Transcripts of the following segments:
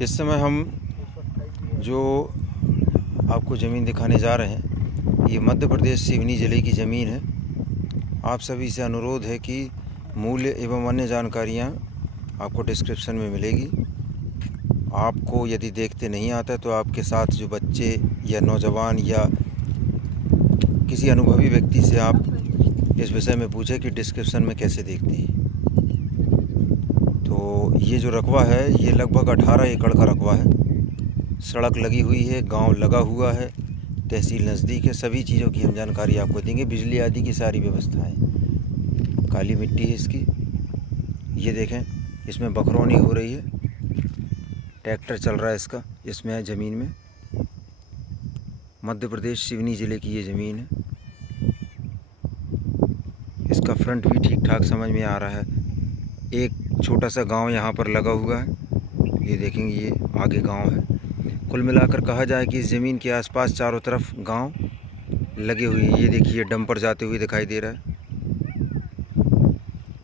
इस समय हम जो आपको ज़मीन दिखाने जा रहे हैं, ये मध्य प्रदेश सिवनी ज़िले की ज़मीन है। आप सभी से अनुरोध है कि मूल्य एवं अन्य जानकारियाँ आपको डिस्क्रिप्शन में मिलेगी। आपको यदि देखते नहीं आता तो आपके साथ जो बच्चे या नौजवान या किसी अनुभवी व्यक्ति से आप इस विषय में पूछें कि डिस्क्रिप्शन में कैसे देखते हैं। तो ये जो रकबा है ये लगभग 18 एकड़ का रकबा है। सड़क लगी हुई है, गांव लगा हुआ है, तहसील नज़दीक है। सभी चीज़ों की हम जानकारी आपको देंगे, बिजली आदि की सारी व्यवस्थाएं। काली मिट्टी है इसकी, ये देखें, इसमें बखरौनी हो रही है, ट्रैक्टर चल रहा है इसका, इसमें ज़मीन में। मध्य प्रदेश सिवनी ज़िले की ये ज़मीन है। इसका फ्रंट भी ठीक ठाक समझ में आ रहा है। एक छोटा सा गांव यहाँ पर लगा हुआ है, ये देखेंगे, ये आगे गांव है। कुल मिलाकर कहा जाए कि इस ज़मीन के आसपास चारों तरफ गांव लगे हुए हैं। ये देखिए डंपर जाते हुए दिखाई दे रहा है।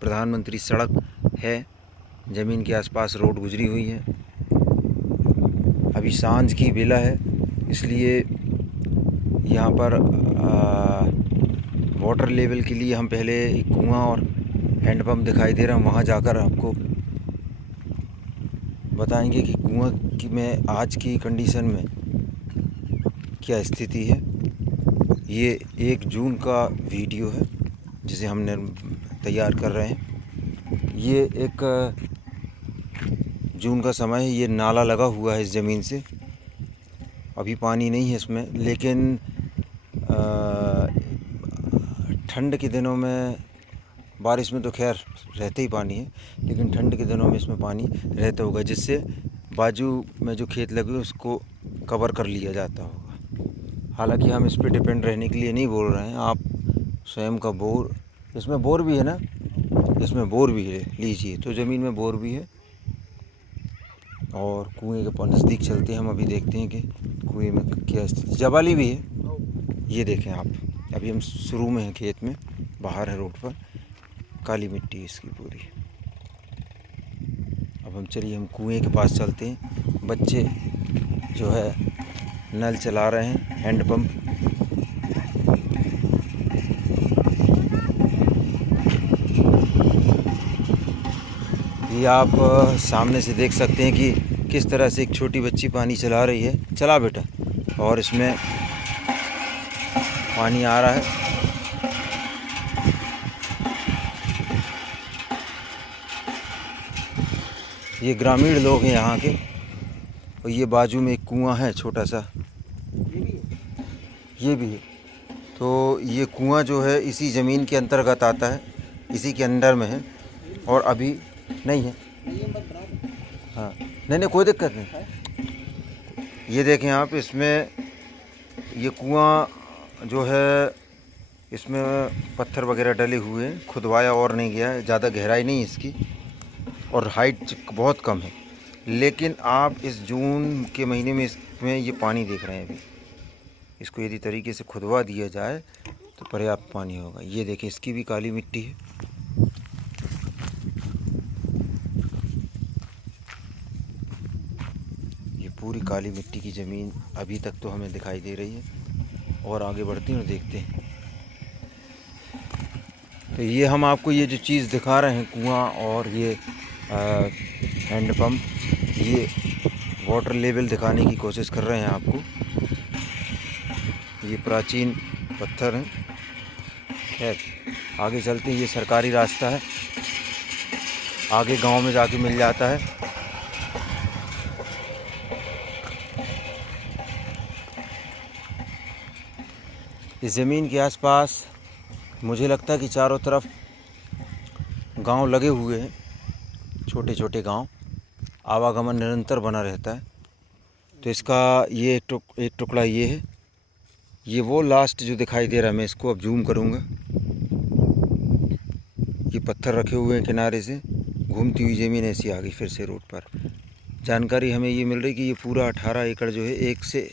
प्रधानमंत्री सड़क है, ज़मीन के आसपास रोड गुजरी हुई है। अभी सांझ की बेला है, इसलिए यहाँ पर वाटर लेवल के लिए हम पहले एक कुआं और हैंडपम्प दिखाई दे रहा है, वहाँ जाकर आपको बताएंगे कि कुआं की में आज की कंडीशन में क्या स्थिति है। ये 1 जून का वीडियो है जिसे हमने तैयार कर रहे हैं। ये 1 जून का समय है। ये नाला लगा हुआ है इस ज़मीन से, अभी पानी नहीं है इसमें, लेकिन ठंड के दिनों में, बारिश में तो खैर रहते ही पानी है, लेकिन ठंड के दिनों में इसमें पानी रहता होगा, जिससे बाजू में जो खेत लगे उसको कवर कर लिया जाता होगा। हालांकि हम इस पर डिपेंड रहने के लिए नहीं बोल रहे हैं। आप स्वयं का बोर, इसमें बोर भी है ना, इसमें बोर भी है, लीजिए। तो ज़मीन में बोर भी है। और कुएँ के नज़दीक चलते हैं हम, अभी देखते हैं कि कुएँ में क्या स्थिति। जवाली भी है, ये देखें आप। अभी हम शुरू में हैं, खेत में, बाहर है रोड पर। काली मिट्टी है इसकी पूरी। अब हम चलिए, हम कुएँ के पास चलते हैं। बच्चे जो है नल चला रहे हैं, हैंडपम्प। ये आप सामने से देख सकते हैं कि किस तरह से एक छोटी बच्ची पानी चला रही है। चला बेटा। और इसमें पानी आ रहा है। ये ग्रामीण लोग हैं यहाँ के। और ये बाजू में एक कुआं है छोटा सा, ये भी है। तो ये कुआं जो है इसी ज़मीन के अंतर्गत आता है, इसी के अंडर में है, और अभी नहीं है। हाँ, नहीं कोई दिक्कत नहीं। ये देखें आप, इसमें ये कुआं जो है, इसमें पत्थर वगैरह डले हुए हैं, खुदवाया और नहीं गया है, ज़्यादा गहराई नहीं है इसकी, और हाइट बहुत कम है। लेकिन आप इस जून के महीने में इसमें ये पानी देख रहे हैं। अभी इसको यदि तरीके से खुदवा दिया जाए तो पर्याप्त पानी होगा। ये देखें, इसकी भी काली मिट्टी है। ये पूरी काली मिट्टी की ज़मीन अभी तक तो हमें दिखाई दे रही है, और आगे बढ़ते हैं और देखते हैं। तो ये हम आपको ये जो चीज़ दिखा रहे हैं, कुआं और ये हैंडपम्प, ये वाटर लेवल दिखाने की कोशिश कर रहे हैं आपको। ये प्राचीन पत्थर हैं। खैर आगे चलते हैं, ये सरकारी रास्ता है, आगे गांव में जाके मिल जाता है। इस ज़मीन के आसपास मुझे लगता है कि चारों तरफ गांव लगे हुए हैं, छोटे छोटे गांव। आवागमन निरंतर बना रहता है। तो इसका ये एक टुकड़ा ये है। ये वो लास्ट जो दिखाई दे रहा है, मैं इसको अब जूम करूँगा। ये पत्थर रखे हुए हैं किनारे से, घूमती हुई ज़मीन ऐसी आ गई फिर से रोड पर। जानकारी हमें ये मिल रही कि ये पूरा 18 एकड़ जो है एक से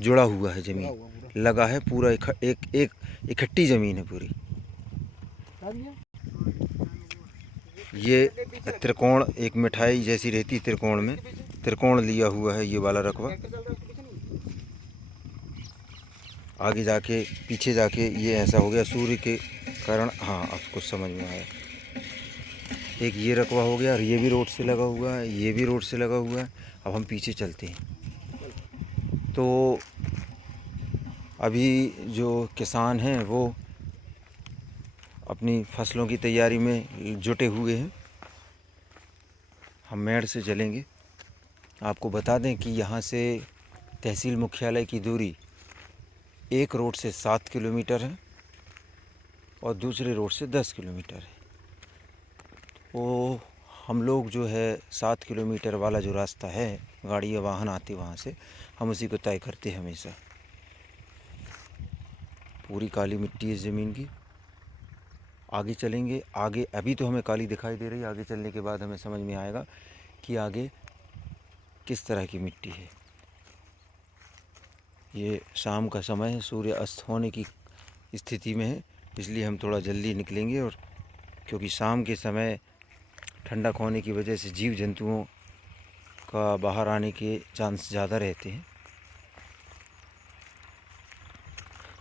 जुड़ा हुआ है, ज़मीन लगा है पूरा, एक इकट्ठी ज़मीन है पूरी। ये त्रिकोण, एक मिठाई जैसी रहती त्रिकोण में, त्रिकोण लिया हुआ है ये वाला रकबा। आगे जाके पीछे जाके ये ऐसा हो गया सूर्य के कारण। हाँ, अब कुछ समझ में आया। एक ये रकबा हो गया और ये भी रोड से लगा हुआ है, ये भी रोड से लगा हुआ है। अब हम पीछे चलते हैं। तो अभी जो किसान हैं वो अपनी फसलों की तैयारी में जुटे हुए हैं। हम मेड़ से चलेंगे। आपको बता दें कि यहाँ से तहसील मुख्यालय की दूरी एक रोड से 7 किलोमीटर है और दूसरे रोड से 10 किलोमीटर है। वो हम लोग जो है 7 किलोमीटर वाला जो रास्ता है, गाड़ी या वाहन आते वहाँ से, हम उसी को तय करते हैं हमेशा। पूरी काली मिट्टी है ज़मीन की। आगे चलेंगे। आगे अभी तो हमें काली दिखाई दे रही है, आगे चलने के बाद हमें समझ में आएगा कि आगे किस तरह की मिट्टी है। ये शाम का समय है, सूर्य अस्त होने की स्थिति में है, इसलिए हम थोड़ा जल्दी निकलेंगे। और क्योंकि शाम के समय ठंडक होने की वजह से जीव जंतुओं का बाहर आने के चांस ज़्यादा रहते हैं।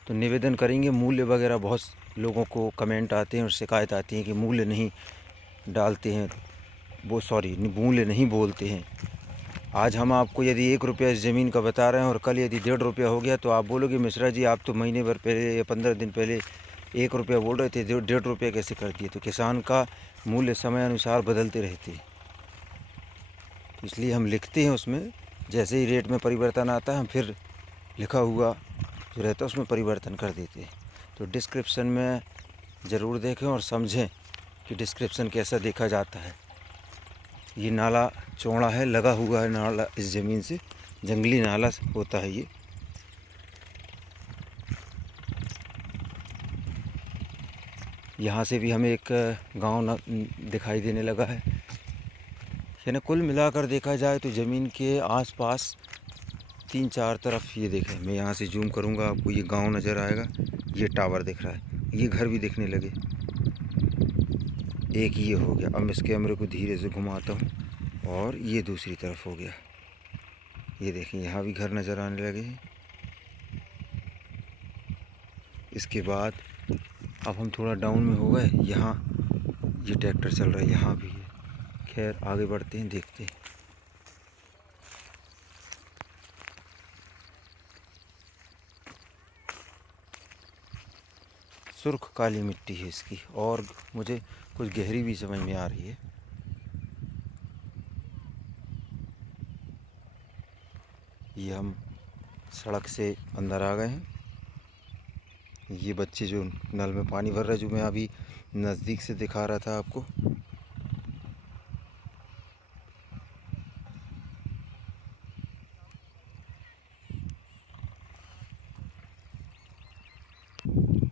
तो निवेदन करेंगे, मूल्य वगैरह बहुत लोगों को कमेंट आते हैं और शिकायत आती है कि मूल्य नहीं डालते हैं, वो मूल्य नहीं बोलते हैं। आज हम आपको यदि 1 रुपया इस ज़मीन का बता रहे हैं और कल यदि 1.5 रुपया हो गया तो आप बोलोगे मिश्रा जी आप तो महीने भर पहले या 15 दिन पहले 1 रुपया बोल रहे थे, 1.5 रुपया कैसे कर दिए। तो किसान का मूल्य समय अनुसार बदलते रहते हैं, इसलिए हम लिखते हैं उसमें। जैसे ही रेट में परिवर्तन आता है हम फिर लिखा हुआ जो रहता है उसमें परिवर्तन कर देते हैं। तो डिस्क्रिप्शन में ज़रूर देखें और समझें कि डिस्क्रिप्शन कैसा देखा जाता है। ये नाला चौड़ा है, लगा हुआ है नाला इस ज़मीन से, जंगली नाला होता है ये। यहाँ से भी हमें एक गांव दिखाई देने लगा है। यानी कुल मिलाकर देखा जाए तो ज़मीन के आसपास 3-4 तरफ ये देखें, मैं यहाँ से जूम करूँगा आपको ये गांव नज़र आएगा। ये टावर दिख रहा है, ये घर भी दिखने लगे। एक ये हो गया। अब मैं इस कैमरे को धीरे से घुमाता हूँ और ये दूसरी तरफ हो गया। ये देखें यहाँ भी घर नज़र आने लगे हैं। इसके बाद अब हम थोड़ा डाउन में हो गए। यहाँ ये ट्रैक्टर चल रहा है, यहाँ भी है। खैर आगे बढ़ते हैं, देखते हैं। सुर्ख काली मिट्टी है इसकी और मुझे कुछ गहरी भी समझ में आ रही है। ये हम सड़क से अंदर आ गए हैं। ये बच्चे जो नल में पानी भर रहे हैं, जो मैं अभी नज़दीक से दिखा रहा था आपको।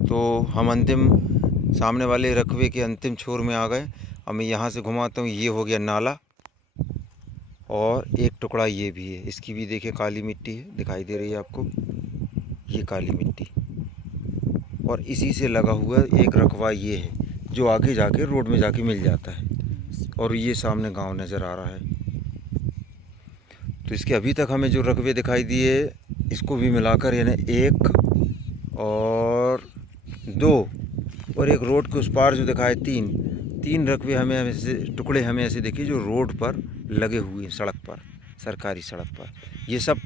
तो हम अंतिम सामने वाले रकबे के अंतिम छोर में आ गए। अब मैं यहाँ से घुमाता हूँ। ये हो गया नाला और एक टुकड़ा ये भी है, इसकी भी देखिए काली मिट्टी है, दिखाई दे रही है आपको। ये काली मिट्टी और इसी से लगा हुआ एक रकबा ये है जो आगे जाके रोड में जाके मिल जाता है। और ये सामने गांव नज़र आ रहा है। तो इसके अभी तक हमें जो रकबे दिखाई दिए इसको भी मिलाकर यानी 1 और 2 और एक रोड के उस पार जो दिखाए 3 रकबे हमें ऐसे टुकड़े हमें ऐसे दिखे जो रोड पर लगे हुए हैं, सड़क पर, सरकारी सड़क पर। ये सब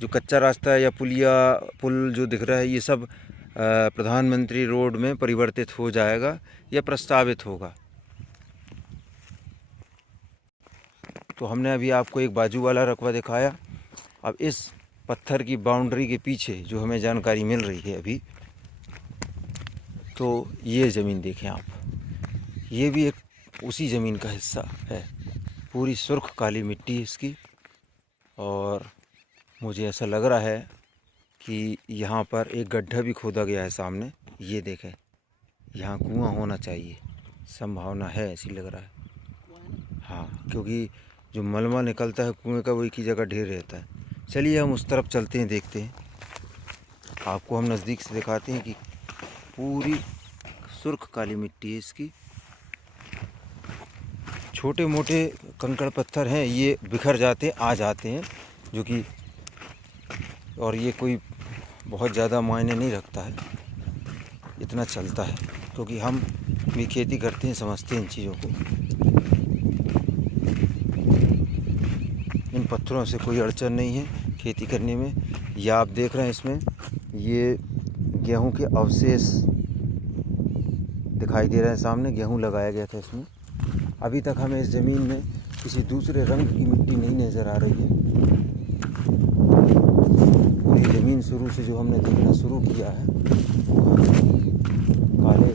जो कच्चा रास्ता है या पुल जो दिख रहा है ये सब प्रधानमंत्री रोड में परिवर्तित हो जाएगा या प्रस्तावित होगा। तो हमने अभी आपको एक बाजू वाला रकबा दिखाया। अब इस पत्थर की बाउंड्री के पीछे जो हमें जानकारी मिल रही है अभी, तो ये ज़मीन देखें आप, ये भी एक उसी ज़मीन का हिस्सा है। पूरी सुर्ख काली मिट्टी है इसकी और मुझे ऐसा लग रहा है कि यहाँ पर एक गड्ढा भी खोदा गया है सामने। ये देखें, यहाँ कुआं होना चाहिए, संभावना है ऐसी लग रहा है। हाँ, क्योंकि जो मलबा निकलता है कुएं का वो एक ही जगह ढेर रहता है। चलिए हम उस तरफ चलते हैं, देखते हैं। आपको हम नज़दीक से दिखाते हैं कि पूरी सुर्ख काली मिट्टी है इसकी। छोटे मोटे कंकड़ पत्थर हैं, ये बिखर जाते आ जाते हैं, जो कि और ये कोई बहुत ज़्यादा मायने नहीं रखता है, इतना चलता है, क्योंकि हम भी खेती करते हैं, समझते हैं इन चीज़ों को। इन पत्थरों से कोई अड़चन नहीं है खेती करने में। ये आप देख रहे हैं, इसमें ये गेहूं के अवशेष दिखाई दे रहे हैं सामने। गेहूं लगाया गया था इसमें। अभी तक हमें इस ज़मीन में किसी दूसरे रंग की मिट्टी नहीं नज़र आ रही है। पूरी ज़मीन शुरू से जो हमने देखना शुरू किया है, काले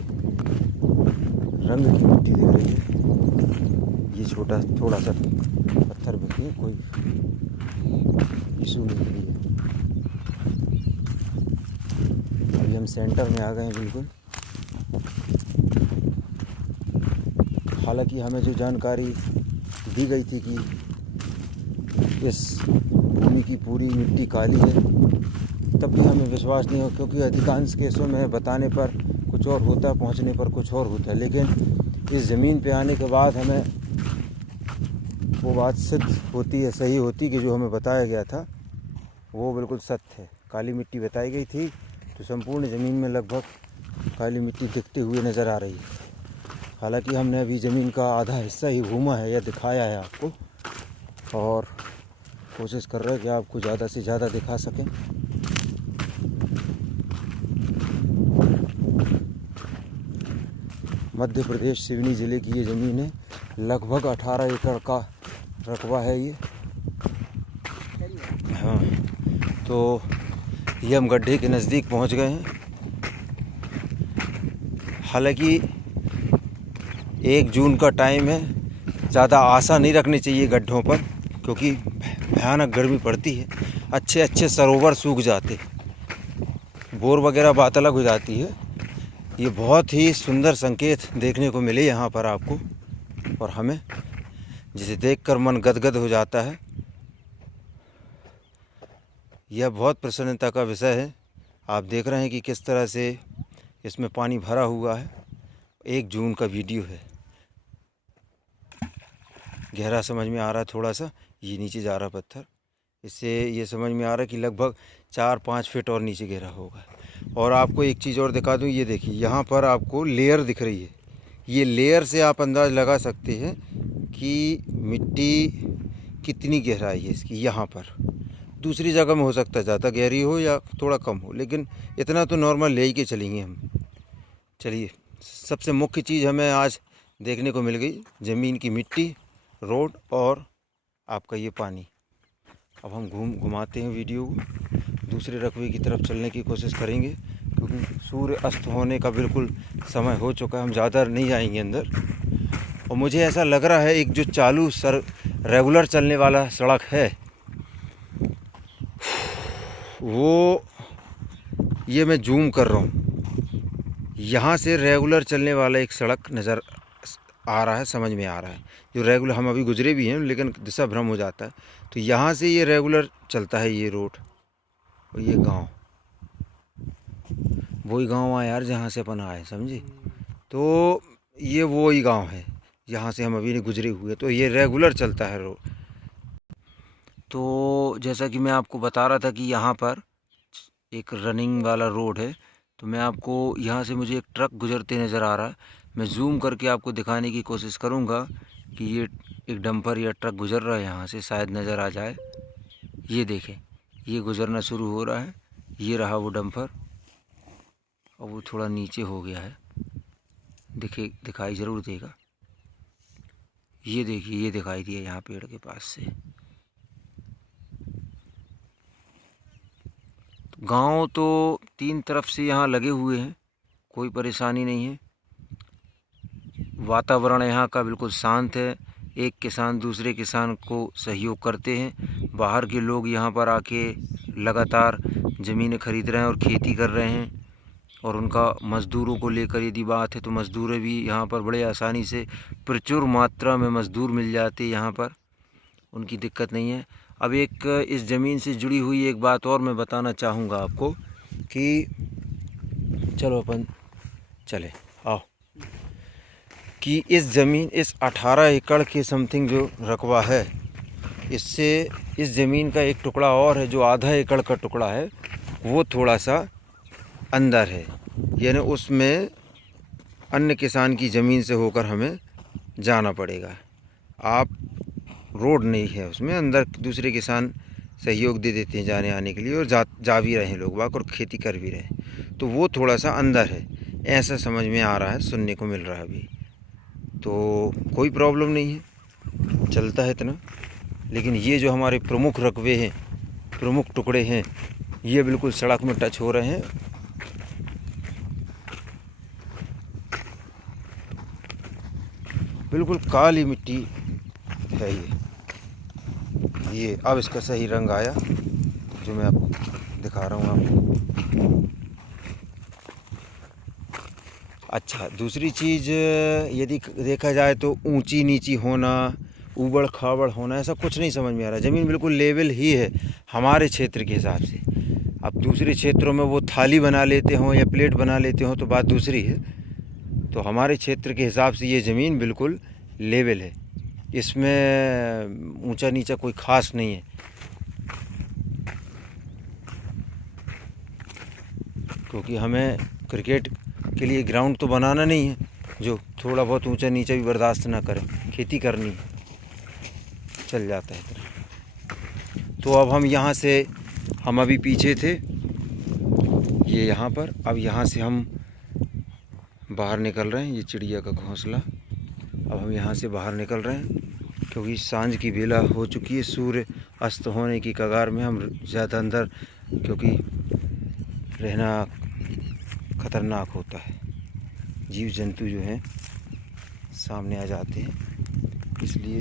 रंग की मिट्टी दिख रही है। ये थोड़ा सा पत्थर भी है, कोई इशू नहीं है। अभी हम सेंटर में आ गए हैं बिल्कुल। हालांकि हमें जो जानकारी दी गई थी कि इस भूमि की पूरी मिट्टी काली है, तब भी हमें विश्वास नहीं हो, क्योंकि अधिकांश केसों में बताने पर कुछ और होता है, पहुंचने पर कुछ और होता है। लेकिन इस ज़मीन पे आने के बाद हमें वो बात सिद्ध होती है, सही होती, कि जो हमें बताया गया था वो बिल्कुल सत्य है। काली मिट्टी बताई गई थी, तो संपूर्ण ज़मीन में लगभग काली मिट्टी दिखते हुए नज़र आ रही है। हालांकि हमने अभी ज़मीन का आधा हिस्सा ही घूमा है या दिखाया है आपको, और कोशिश कर रहे हैं कि आपको ज़्यादा से ज़्यादा दिखा सकें। मध्य प्रदेश सिवनी ज़िले की ये ज़मीन है। लगभग 18 एकड़ का रकबा है ये। हाँ, तो ये हम गड्ढे के नज़दीक पहुंच गए हैं। हालांकि 1 जून का टाइम है, ज़्यादा आशा नहीं रखनी चाहिए गड्ढों पर, क्योंकि भयानक गर्मी पड़ती है। अच्छे अच्छे सरोवर सूख जाते, बोर वगैरह बात अलग हो जाती है। ये बहुत ही सुंदर संकेत देखने को मिले यहाँ पर आपको और हमें, जिसे देखकर मन गदगद हो जाता है। यह बहुत प्रसन्नता का विषय है। आप देख रहे हैं कि किस तरह से इसमें पानी भरा हुआ है। 1 जून का वीडियो है। गहरा समझ में आ रहा है थोड़ा सा, ये नीचे जा रहा पत्थर, इससे ये समझ में आ रहा है कि लगभग 4-5 फीट और नीचे गहरा होगा। और आपको एक चीज़ और दिखा दूं, ये देखिए यहाँ पर आपको लेयर दिख रही है। ये लेयर से आप अंदाज़ लगा सकते हैं कि मिट्टी कितनी गहराई है इसकी। यहाँ पर दूसरी जगह में हो सकता है ज़्यादा गहरी हो या थोड़ा कम हो, लेकिन इतना तो नॉर्मल ले ही के चलेंगे हम। चलिए, सबसे मुख्य चीज़ हमें आज देखने को मिल गई, ज़मीन की मिट्टी, रोड और आपका ये पानी। अब हम घुमाते हैं वीडियो को, दूसरे रकबे की तरफ चलने की कोशिश करेंगे, क्योंकि सूर्य अस्त होने का बिल्कुल समय हो चुका है। हम ज़्यादा नहीं जाएंगे अंदर। और मुझे ऐसा लग रहा है एक जो चालू रेगुलर चलने वाला सड़क है, वो ये मैं जूम कर रहा हूँ, यहाँ से रेगुलर चलने वाला एक सड़क नज़र आ रहा है, समझ में आ रहा है। जो रेगुलर, हम अभी गुजरे भी हैं लेकिन दिशा भ्रम हो जाता है। तो यहाँ से ये रेगुलर चलता है ये रोड। और ये गांव, वही गांव है यार जहाँ से अपन आए, समझे। तो ये वही गांव है जहाँ से हम अभी नहीं गुजरे हुए। तो ये रेगुलर चलता है रोड। तो जैसा कि मैं आपको बता रहा था कि यहाँ पर एक रनिंग वाला रोड है। तो मैं आपको यहाँ से, मुझे एक ट्रक गुजरते नज़र आ रहा है। मैं जूम करके आपको दिखाने की कोशिश करूँगा कि ये एक डंपर या ट्रक गुजर रहा है यहाँ से, शायद नज़र आ जाए। ये देखें, ये गुजरना शुरू हो रहा है। ये रहा वो डंपर, और वो थोड़ा नीचे हो गया है, दिखाई ज़रूर देगा। ये देखिए, ये दिखाई दिया यहाँ पेड़ के पास से। गांव तो 3 तरफ से यहाँ लगे हुए हैं, कोई परेशानी नहीं है। वातावरण यहाँ का बिल्कुल शांत है। एक किसान दूसरे किसान को सहयोग करते हैं। बाहर के लोग यहाँ पर आके लगातार ज़मीनें खरीद रहे हैं और खेती कर रहे हैं। और उनका मज़दूरों को लेकर यदि बात है, तो मज़दूर भी यहाँ पर बड़े आसानी से, प्रचुर मात्रा में मज़दूर मिल जाते हैं यहाँ पर, उनकी दिक्कत नहीं है। अब एक इस ज़मीन से जुड़ी हुई एक बात और मैं बताना चाहूँगा आपको कि चलो अपन चले, आओ। कि इस ज़मीन, इस 18 एकड़ के समथिंग जो रकबा है, इससे इस ज़मीन का एक टुकड़ा और है जो आधा एकड़ का टुकड़ा है, वो थोड़ा सा अंदर है, यानी उसमें अन्य किसान की ज़मीन से होकर हमें जाना पड़ेगा। आप रोड नहीं है उसमें, अंदर दूसरे किसान सहयोग दे देते हैं जाने आने के लिए, और जा भी रहे हैं लोग बाग और खेती कर भी रहे हैं। तो वो थोड़ा सा अंदर है, ऐसा समझ में आ रहा है, सुनने को मिल रहा है अभी। तो कोई प्रॉब्लम नहीं है, चलता है इतना। लेकिन ये जो हमारे प्रमुख रकबे हैं, प्रमुख टुकड़े हैं, ये बिल्कुल सड़क में टच हो रहे हैं। बिल्कुल काली मिट्टी है ये अब इसका सही रंग आया जो मैं आपको दिखा रहा हूँ आपको। अच्छा, दूसरी चीज़ यदि देखा जाए तो ऊंची नीची होना, ऊबड़ खाबड़ होना, ऐसा कुछ नहीं समझ में आ रहा। ज़मीन बिल्कुल लेवल ही है हमारे क्षेत्र के हिसाब से। अब दूसरे क्षेत्रों में वो थाली बना लेते हों या प्लेट बना लेते हों तो बात दूसरी है। तो हमारे क्षेत्र के हिसाब से ये ज़मीन बिल्कुल लेवल है, इसमें ऊंचा नीचा कोई ख़ास नहीं है। क्योंकि हमें क्रिकेट के लिए ग्राउंड तो बनाना नहीं है जो थोड़ा बहुत ऊंचा नीचा भी बर्दाश्त ना करे, खेती करनी है, चल जाता है इतना। तो अब हम यहाँ से, हम अभी पीछे थे ये यहाँ पर, अब यहाँ से हम बाहर निकल रहे हैं। ये चिड़िया का घोंसला, अब हम यहाँ से बाहर निकल रहे हैं क्योंकि सांझ की बेला हो चुकी है, सूर्य अस्त होने की कगार में। हम ज़्यादा अंदर क्योंकि रहना ख़तरनाक होता है, जीव जंतु जो हैं सामने आ जाते हैं, इसलिए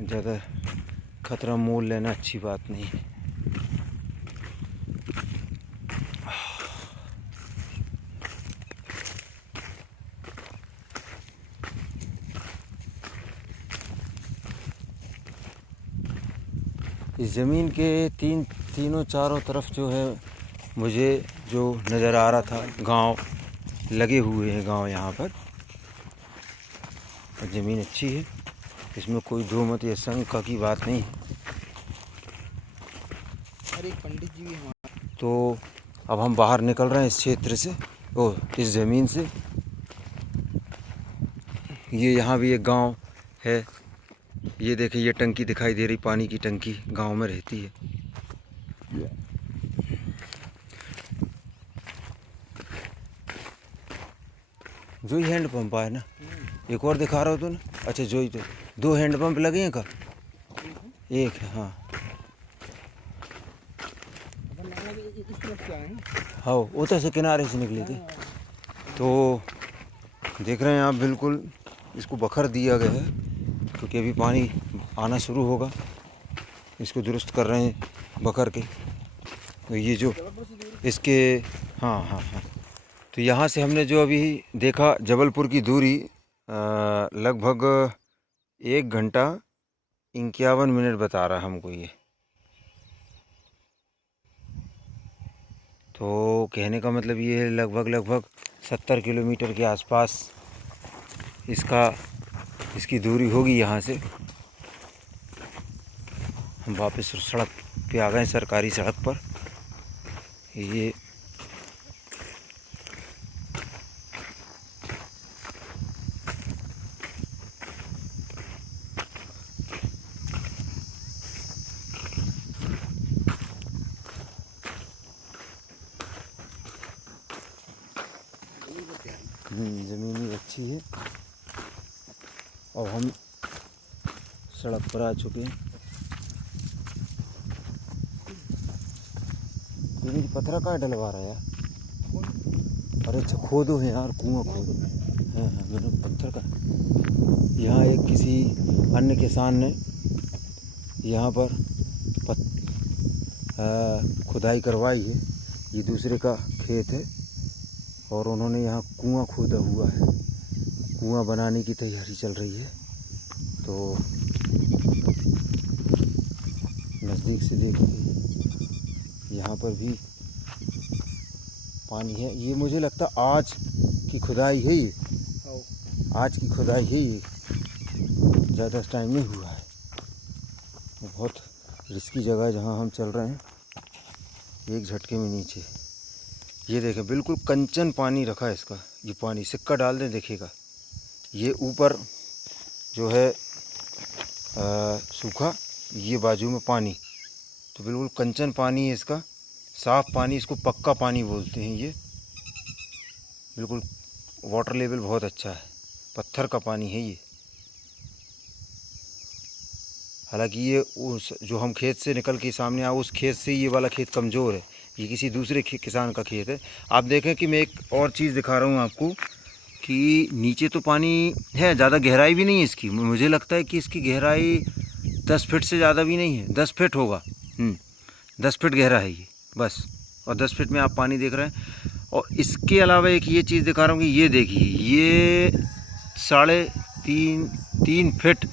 ज़्यादा खतरा मोल लेना अच्छी बात नहीं है। इस ज़मीन के तीनों चारों तरफ जो है मुझे जो नज़र आ रहा था, गांव लगे हुए हैं, गांव यहाँ पर। ज़मीन अच्छी है, इसमें कोई दो मत या शंका की बात नहीं है। एक पंडित जी भी हैं। तो अब हम बाहर निकल रहे हैं इस क्षेत्र से, इस ज़मीन से। ये यहाँ भी एक गांव है, ये देखिए ये टंकी दिखाई दे रही, पानी की टंकी गांव में रहती है। जो ही हैंड पंप है ना, एक और दिखा रहा हो तो ना। अच्छा, जो ही तो 2 हैंड पंप लगे हैं का? एक है, हाँ हाँ, उधर से किनारे से निकले थे। तो देख रहे हैं आप, बिल्कुल इसको बखर दिया गया है क्योंकि अभी पानी आना शुरू होगा। इसको दुरुस्त कर रहे हैं बखर के। तो ये जो इसके, हाँ हाँ हाँ, तो यहाँ से हमने जो अभी देखा जबलपुर की दूरी लगभग 1 घंटा 51 मिनट बता रहा है हमको ये। तो कहने का मतलब ये है लगभग 70 किलोमीटर के आसपास इसकी दूरी होगी यहाँ से। हम वापस सड़क पे आ गए, सरकारी सड़क पर। ये ज़मीन भी अच्छी है। और हम सड़क पर आ चुके हैं। ये मेरी पत्थरा कहाँ डलवा रहा है यार? अरे अच्छा, खोदो है यार, कुआं खोदो। हाँ हाँ, मैंने पत्थर का। यहाँ एक किसी अन्य किसान ने यहाँ पर खुदाई करवाई है। ये दूसरे का खेत है और उन्होंने यहाँ कुआं खोदा हुआ है। कुआं बनाने की तैयारी चल रही है। तो नज़दीक से देखिए, यहाँ पर भी पानी है। ये मुझे लगता आज की खुदाई है ये, आओ। आज की खुदाई है ये, ज़्यादा टाइम नहीं हुआ है। बहुत रिस्की जगह है जहाँ हम चल रहे हैं, एक झटके में नीचे। ये देखें बिल्कुल कंचन पानी रखा है इसका, ये पानी सिक्का डाल दें देखिएगा। ये ऊपर जो है सूखा, ये बाजू में पानी, तो बिल्कुल कंचन पानी है इसका, साफ़ पानी, इसको पक्का पानी बोलते हैं। ये बिल्कुल वाटर लेवल बहुत अच्छा है, पत्थर का पानी है ये। हालांकि ये उस जो हम खेत से निकल के सामने आए उस खेत से ये वाला खेत कमज़ोर है, ये किसी दूसरे किसान का खेत है। आप देखें कि मैं एक और चीज़ दिखा रहा हूँ आपको कि नीचे तो पानी है, ज़्यादा गहराई भी नहीं है इसकी। मुझे लगता है कि इसकी गहराई 10 फीट से ज़्यादा भी नहीं है, 10 फीट होगा। 10 फीट गहरा है ये बस, और 10 फीट में आप पानी देख रहे हैं। और इसके अलावा एक ये चीज़ दिखा रहा हूँ कि ये देखिए, ये 3.5 फीट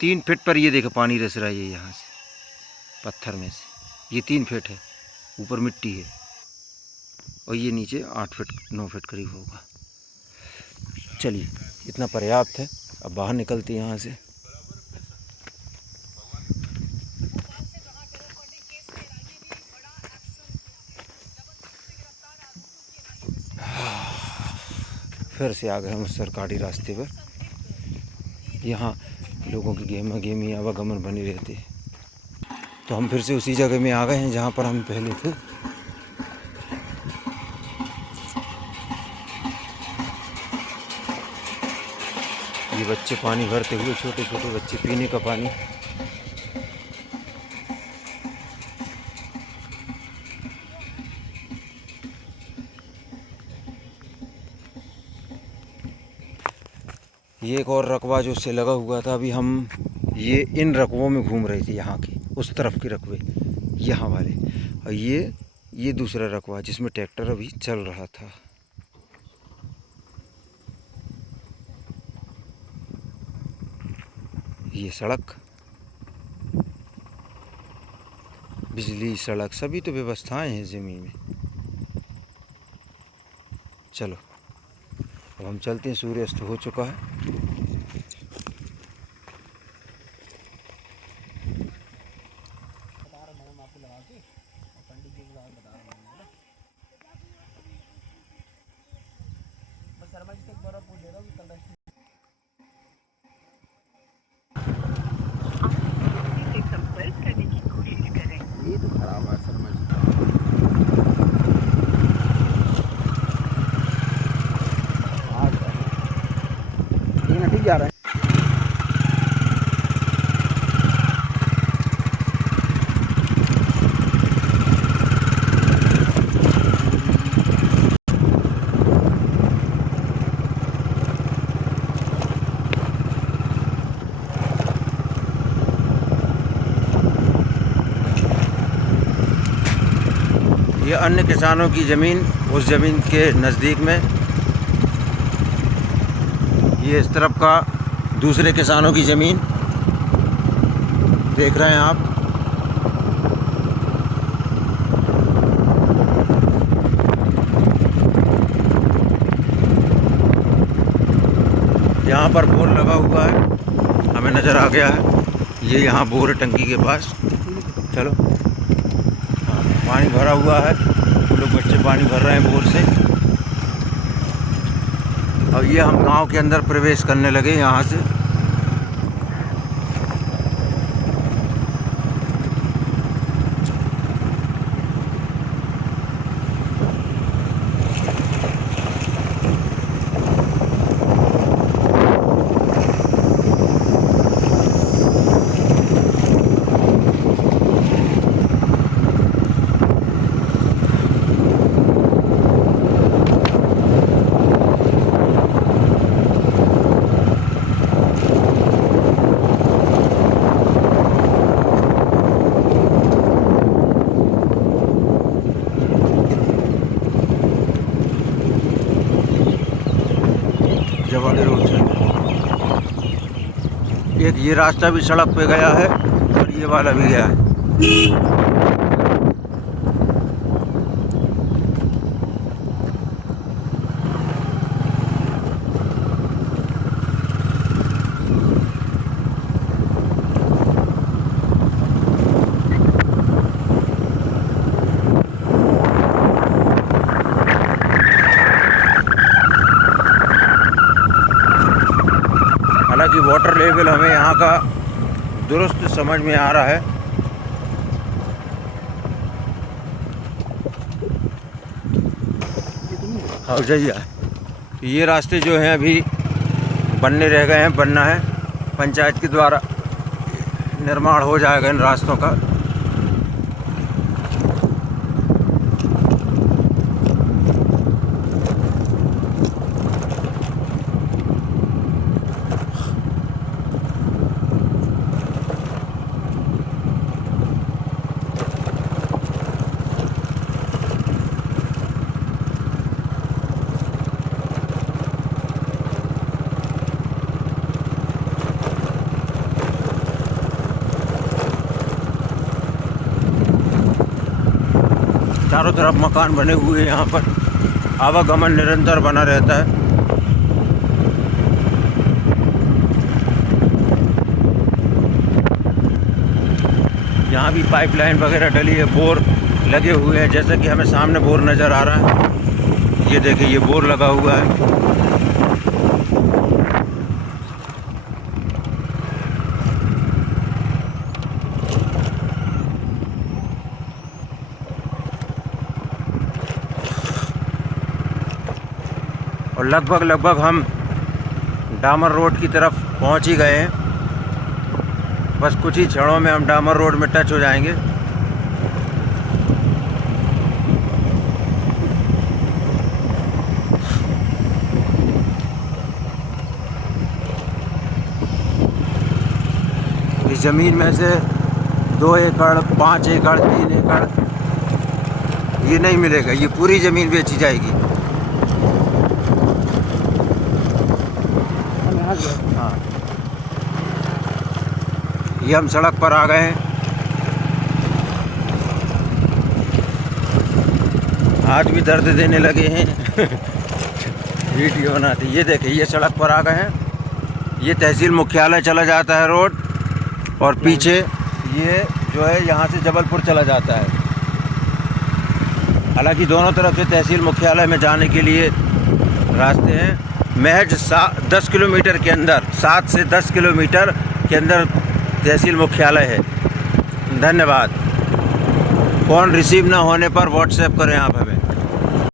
3 फीट पर ये देखो पानी रिस रहा है ये यहाँ से पत्थर में से, ये 3 फीट है, ऊपर मिट्टी है, और ये नीचे 8 फीट 9 फीट करीब होगा। चलिए इतना पर्याप्त है, अब बाहर निकलते हैं यहाँ से। फिर से आ गए हम उस सरकारी रास्ते पर। यहाँ लोगों की गेमा गेमी आवागमन बनी रहती है, तो हम फिर से उसी जगह में आ गए हैं जहाँ पर हम पहले थे। ये बच्चे पानी भरते हुए, छोटे छोटे बच्चे, पीने का पानी। ये एक और रकबा जो उससे लगा हुआ था, अभी हम ये इन रकबों में घूम रहे थे, यहाँ के उस तरफ के रकबे यहाँ वाले, और ये दूसरा रकबा जिसमें ट्रैक्टर अभी चल रहा था। ये सड़क, बिजली, सड़क, सभी तो व्यवस्थाएं हैं ज़मीन में। चलो अब हम चलते हैं, सूर्यास्त हो चुका है। ये तो खराब है शर्मा जी, ठीक जा रहा है। ये अन्य किसानों की ज़मीन, उस ज़मीन के नज़दीक में, ये इस तरफ का दूसरे किसानों की ज़मीन देख रहे हैं आप। यहाँ पर बोर लगा हुआ है, हमें नज़र आ गया है, ये यहाँ बोर है टंकी के पास। चलो, पानी भरा हुआ है, लोग बच्चे पानी भर रहे हैं बोर से। और ये हम गांव के अंदर प्रवेश करने लगे यहाँ से। जवाड़ी रोड से एक ये रास्ता भी सड़क पे गया है, और ये वाला भी गया है। वाटर लेवल हमें यहाँ का दुरुस्त समझ में आ रहा है। हाँ जाइए, ये रास्ते जो हैं अभी बनने रह गए हैं, बनना है, पंचायत के द्वारा निर्माण हो जाएगा इन रास्तों का। चारों तरफ मकान बने हुए हैं, यहाँ पर आवागमन निरंतर बना रहता है। यहाँ भी पाइपलाइन वगैरह डली है, बोर लगे हुए हैं, जैसा कि हमें सामने बोर नज़र आ रहा है। ये देखिए, ये बोर लगा हुआ है। और लगभग हम डामर रोड की तरफ पहुंच ही गए हैं। बस कुछ ही क्षणों में हम डामर रोड में टच हो जाएंगे। इस ज़मीन में से 2 एकड़, 5 एकड़, 3 एकड़ ये नहीं मिलेगा, ये पूरी ज़मीन बेची जाएगी। हाँ, ये हम सड़क पर आ गए हैं। हाथ भी दर्द देने लगे हैं वीडियो बनाते। ये देखिए, ये सड़क पर आ गए हैं। ये तहसील मुख्यालय चला जाता है रोड, और पीछे ये जो है यहाँ से जबलपुर चला जाता है। हालांकि दोनों तरफ से तहसील मुख्यालय में जाने के लिए रास्ते हैं। महज 10 किलोमीटर के अंदर, 7 से 10 किलोमीटर के अंदर तहसील मुख्यालय है। धन्यवाद। फ़ोन रिसीव ना होने पर व्हाट्सएप करें आप।